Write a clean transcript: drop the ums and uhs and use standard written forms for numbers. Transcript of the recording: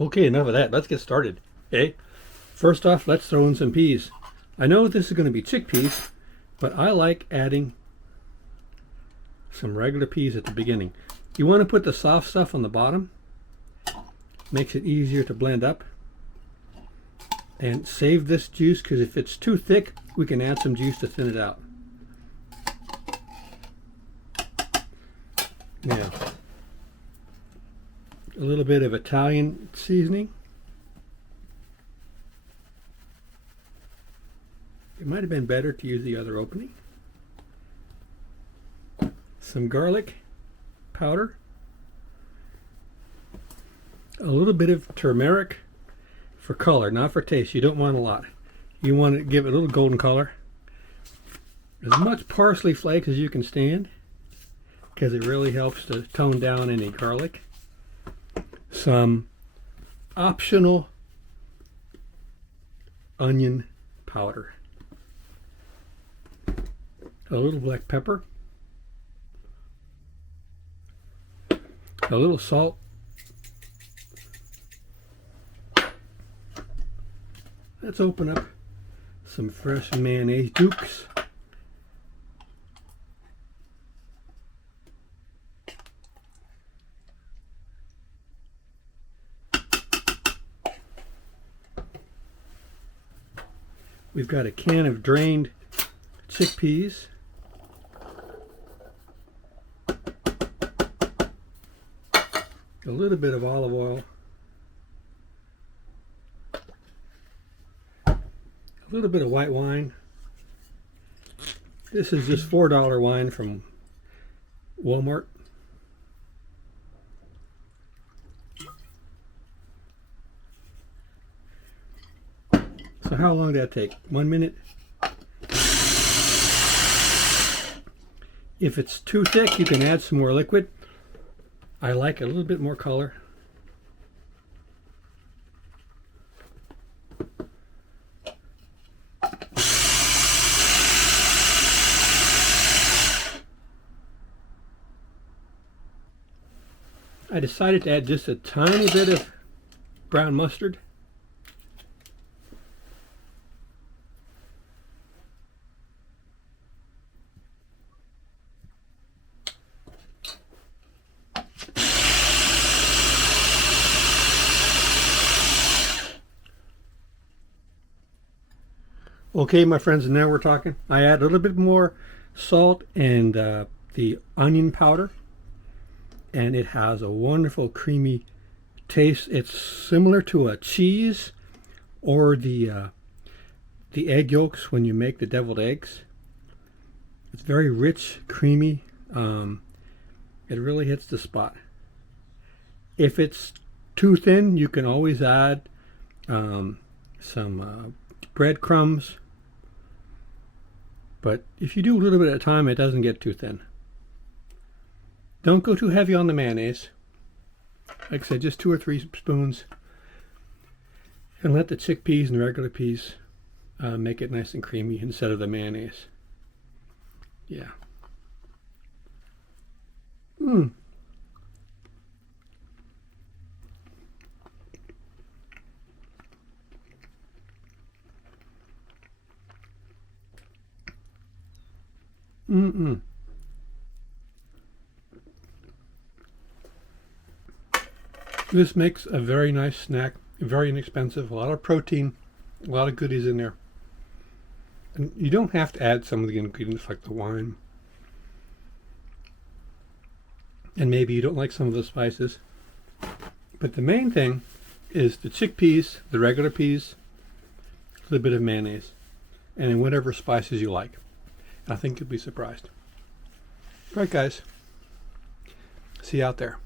Okay, enough of that. Let's get started. Okay, first off, let's throw in some peas. I know this is going to be chickpeas, but I like adding some regular peas at the beginning. You want to put the soft stuff on the bottom. Makes it easier to blend up. And save this juice, because if it's too thick, we can add some juice to thin it out. Now, a little bit of Italian seasoning. It might have been better to use the other opening. Some garlic powder. A little bit of turmeric for color, not for taste. You don't want a lot. You want to give it a little golden color. As much parsley flakes as you can stand, because it really helps to tone down any garlic. Some optional onion powder. A little black pepper. A little salt. Let's open up some fresh mayonnaise dukes. We've got a can of drained chickpeas. A little bit of olive oil. A little bit of white wine. This is just $4 wine from Walmart. So how long did that take? 1 minute? If it's too thick, you can add some more liquid. I like a little bit more color. I decided to add just a tiny bit of brown mustard. Okay, my friends, and now we're talking. I add a little bit more salt and the onion powder, and it has a wonderful creamy taste. It's similar to a cheese or the egg yolks when you make the deviled eggs. It's very rich, creamy. It really hits the spot. If it's too thin, you can always add some breadcrumbs. But if you do a little bit at a time, it doesn't get too thin. Don't go too heavy on the mayonnaise. Like I said, just 2 or 3 spoons. And let the chickpeas and the regular peas make it nice and creamy instead of the mayonnaise. Yeah. Mmm. Mm-mm. This makes a very nice snack, very inexpensive, a lot of protein, a lot of goodies in there. And you don't have to add some of the ingredients like the wine. And maybe you don't like some of the spices. But the main thing is the chickpeas, the regular peas, a little bit of mayonnaise, and then whatever spices you like. I think you'll be surprised. All right, guys. See you out there.